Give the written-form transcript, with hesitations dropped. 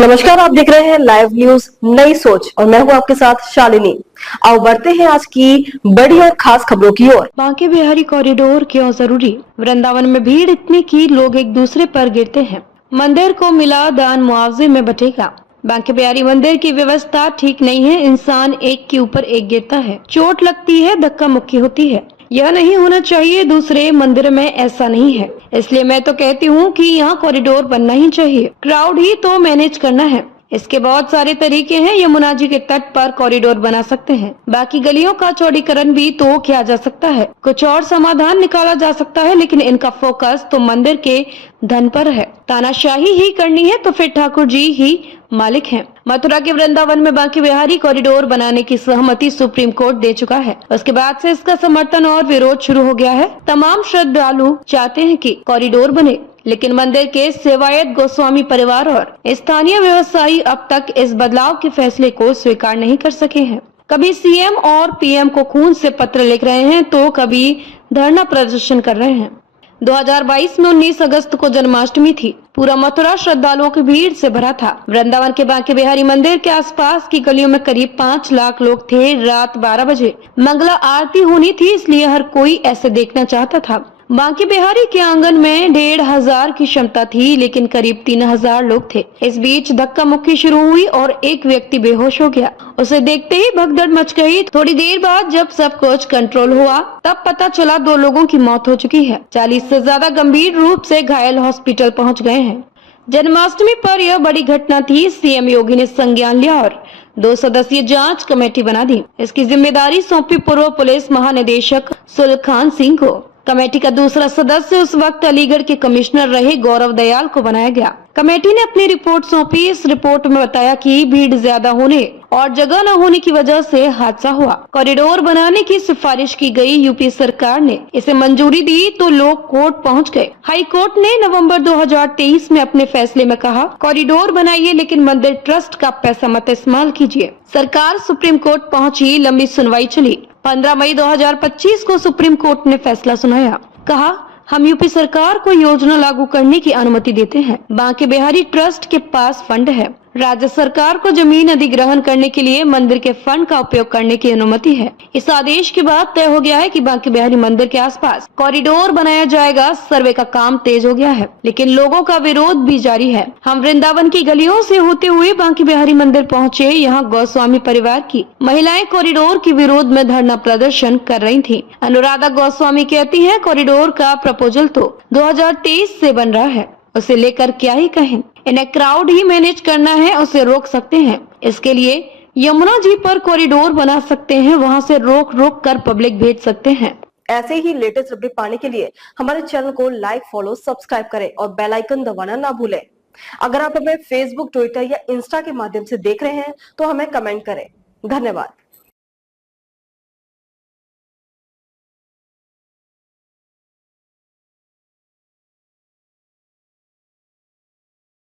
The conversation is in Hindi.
नमस्कार, आप देख रहे हैं लाइव न्यूज नई सोच और मैं हूं आपके साथ शालिनी। आओ बढ़ते हैं आज की बड़ी और खास खबरों की ओर। बांके बिहारी कॉरिडोर क्यों जरूरी? वृंदावन में भीड़ इतनी कि लोग एक दूसरे पर गिरते हैं। मंदिर को मिला दान मुआवजे में बटेगा। बांके बिहारी मंदिर की व्यवस्था ठीक नहीं है। इंसान एक के ऊपर एक गिरता है, चोट लगती है, धक्का मुक्की होती है। यह नहीं होना चाहिए। दूसरे मंदिर में ऐसा नहीं है, इसलिए मैं तो कहती हूँ कि यहाँ कॉरिडोर बनना ही चाहिए। क्राउड ही तो मैनेज करना है। इसके बहुत सारे तरीके हैं। यमुना जी के तट पर कॉरिडोर बना सकते हैं। बाकी गलियों का चौड़ीकरण भी तो किया जा सकता है। कुछ और समाधान निकाला जा सकता है, लेकिन इनका फोकस तो मंदिर के धन पर है। तानाशाही ही करनी है तो फिर ठाकुर जी ही मालिक हैं। मथुरा के वृंदावन में बांके बिहारी कॉरिडोर बनाने की सहमति सुप्रीम कोर्ट दे चुका है। उसके बाद से इसका समर्थन और विरोध शुरू हो गया है। तमाम श्रद्धालु चाहते हैं कि कॉरिडोर बने, लेकिन मंदिर के सेवायत गोस्वामी परिवार और स्थानीय व्यवसायी अब तक इस बदलाव के फैसले को स्वीकार नहीं कर सके हैं। कभी सीएम और पीएम को खून से पत्र लिख रहे हैं तो कभी धरना प्रदर्शन कर रहे हैं। 2022 में 19 अगस्त को जन्माष्टमी थी। पूरा मथुरा श्रद्धालुओं की भीड़ से भरा था। वृंदावन के बांके बिहारी मंदिर के आसपास की गलियों में करीब 5 लाख लोग थे। रात 12 बजे मंगला आरती होनी थी, इसलिए हर कोई ऐसे देखना चाहता था। बांके बिहारी के आंगन में 1,500 की क्षमता थी, लेकिन करीब 3,000 लोग थे। इस बीच धक्का मुक्की शुरू हुई और एक व्यक्ति बेहोश हो गया। उसे देखते ही भगदड़ मच गई। थोड़ी देर बाद जब सब कुछ कंट्रोल हुआ, तब पता चला 2 लोगों की मौत हो चुकी है। 40 से ज्यादा गंभीर रूप से घायल हॉस्पिटल पहुंच गए हैं। जन्माष्टमी पर यह बड़ी घटना थी। सीएम योगी ने संज्ञान लिया और 2 सदस्यीय जांच कमेटी बना दी। इसकी जिम्मेदारी सौंपी पूर्व पुलिस महानिदेशक सुलखान सिंह को। कमेटी का दूसरा सदस्य उस वक्त अलीगढ़ के कमिश्नर रहे गौरव दयाल को बनाया गया। कमेटी ने अपनी रिपोर्ट सौंपी। इस रिपोर्ट में बताया कि भीड़ ज्यादा होने और जगह न होने की वजह से हादसा हुआ। कॉरिडोर बनाने की सिफारिश की गई। यूपी सरकार ने इसे मंजूरी दी तो लोग कोर्ट पहुंच गए। हाई कोर्ट ने नवंबर 2023 में अपने फैसले में कहा, कॉरिडोर बनाइए लेकिन मंदिर ट्रस्ट का पैसा मत इस्तेमाल कीजिए। सरकार सुप्रीम कोर्ट पहुंची। लंबी सुनवाई चली। 15 मई 2025 को सुप्रीम कोर्ट ने फैसला सुनाया। कहा, हम यूपी सरकार को योजना लागू करने की अनुमति देते हैं। बांके बिहारी ट्रस्ट के पास फंड है। राज्य सरकार को जमीन अधिग्रहण करने के लिए मंदिर के फंड का उपयोग करने की अनुमति है। इस आदेश के बाद तय हो गया है कि बांके बिहारी मंदिर के आसपास कॉरिडोर बनाया जाएगा। सर्वे का काम तेज हो गया है, लेकिन लोगों का विरोध भी जारी है। हम वृंदावन की गलियों से होते हुए बांके बिहारी मंदिर पहुँचे। यहाँ गोस्वामी परिवार की महिलाएं कॉरिडोर के विरोध में धरना प्रदर्शन कर रही थी। अनुराधा गोस्वामी कहती है, कॉरिडोर का प्रपोजल तो 2023 से बन रहा है, उसे लेकर क्या ही कहें। इन्हें क्राउड ही मैनेज करना है, उसे रोक सकते हैं। इसके लिए यमुना जी पर कॉरिडोर बना सकते हैं, वहां से रोक कर पब्लिक भेज सकते हैं। ऐसे ही लेटेस्ट अपडेट पाने के लिए हमारे चैनल को लाइक, फॉलो, सब्सक्राइब करें और बेल आइकन दबाना ना भूलें। अगर आप हमें फेसबुक, ट्विटर या इंस्टा के माध्यम से देख रहे हैं तो हमें कमेंट करें। धन्यवाद।